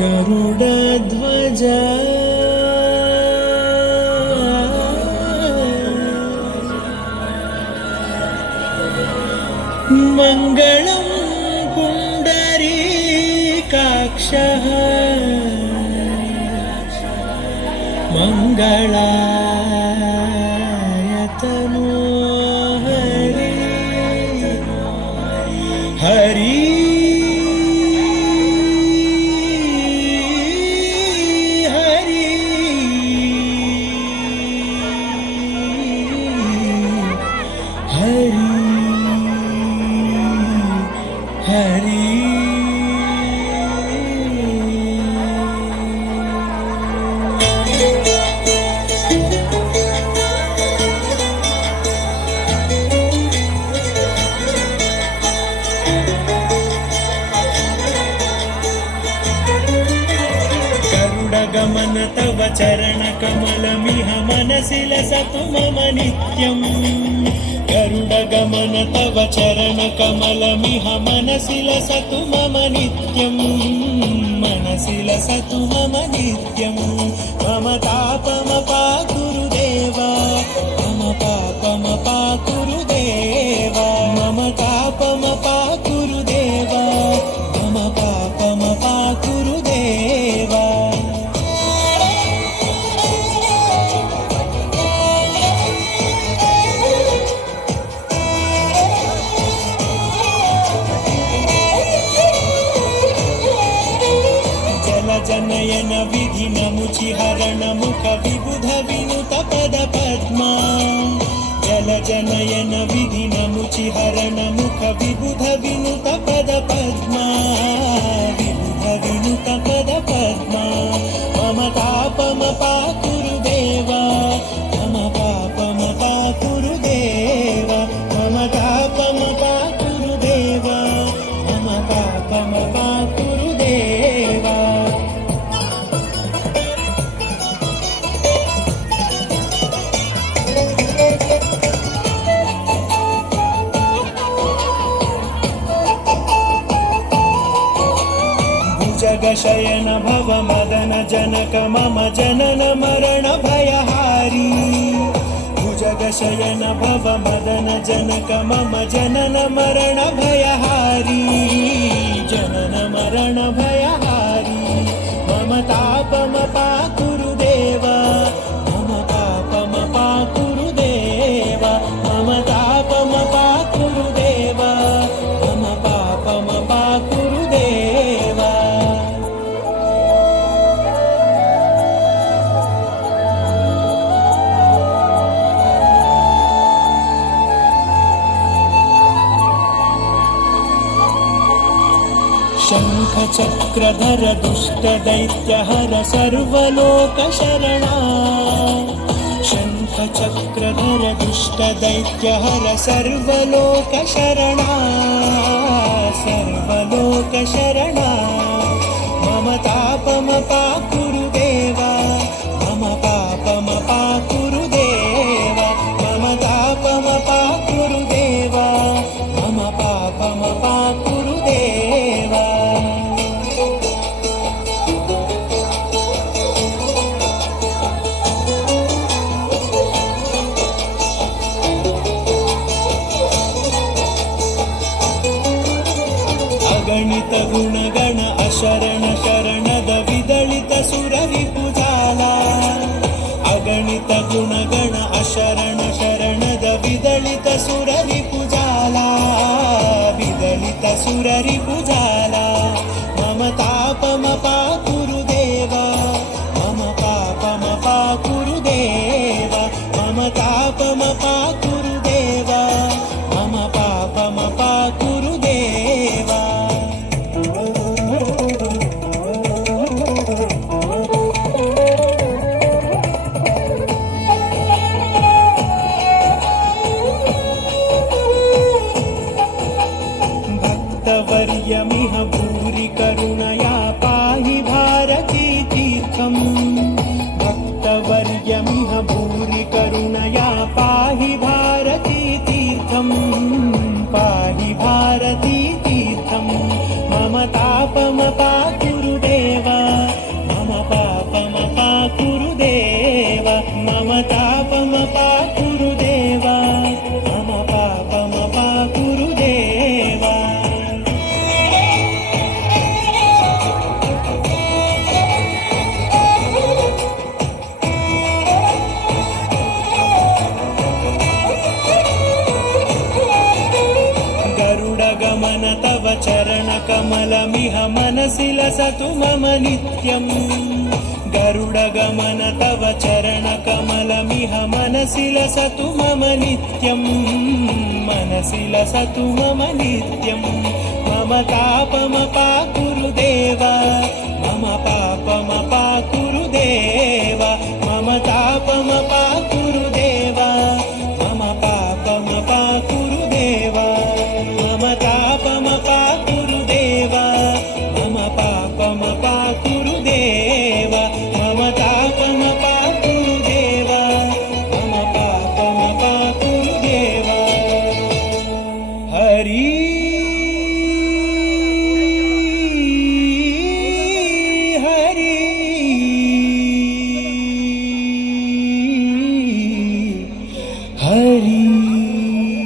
गरुडध्वज मङ्गलं पुण्डरीकाक्षः मङ्गलायतनो हरि हरि गमन तव चरण कमलमिह मनसि लसतु मम नित्यम् गरुडगमन तव चरण कमलमिह मनसि लसतु मम नित्यम् मनसि लसतु मम नित्यम् मम तापमपाकुरुदेव मम पापमपाकुरुदेव मम तापमपाकुरुदेव मम पापमपाकुरुदेव जनयन विधिनमुचिहरण मुख विबुध विनुत पद पद्मा जल जनयन विधिनमुचिहरण मुख विबुध विनुत पद पद्मा विबुध विनुत पद पद्मा मम तापमपाकुरुदेव मम पापमपाकुरुदेव मम तापमपाकुरुदेव मम पापमपाकुरुदेव जगशयन भव मदन जनक मम जनन मरण भयहारी भुजगशयन भव मदन जनक मम जनन मरण भयहारी जनन मरण भयहारी मम तापमपाकुरुदेव मम पापमपाकुरुदेव मम तापमपाकुरुदेव मम पापमपाकुरुदेव शङ्खचक्रधर दुष्टदैत्यहर सर्वलोकशरणा शङ्खचक्रधर दुष्टदैत्यहर सर्वलोकशरणा सर्वलोकशरणा मम तापमपाकुरुदेव मम पापमपाकुरुदेव मम तापमपाकुरुदेव मम पापमपाकुरुदेव अगणित गुणगण अशरण शरणद विदलित सुररिपुजाला अगणित गुणगण अशरण शरणद विदलित सुररिपुजाला विदलित सुररिपुजाला मम तापमपाकुरुदेव मम पापमपाकुरुदेव मम तापमपाकुरुदेव मम पापमपाकुरुदेव भक्तवर्यमिह भूरि करुणया पाहि भारती तीर्थम् भक्तवर्यमिह भूरि करुणया पाहि भारती तीर्थम् पाहि भारती तीर्थम् मम పాపమపా గురుదేవా మమ పాపమపా గురుదేవా మమ తాపమపా గురుదేవా మమ పాపమపా గురుదేవా. गरुडगमन तव चरणकमलमिह मनसि लसतु मम नित्यम् गरुडगमन तव चरणकमलमिह मनसि लसतु मम नित्यम् मनसि लसतु मम नित्यम् मम तापमपा गुरुदेवा मम पापमपा गुरुदेवा मम तापमपा गुरुदेवा मम पापमपा गुरुदेवा मम तापमपा गुरुदेवा मम पापमपा गुरुदेवा मम तापमपा गुरुदेवा मम पापमपा गुरुदेवा. हरि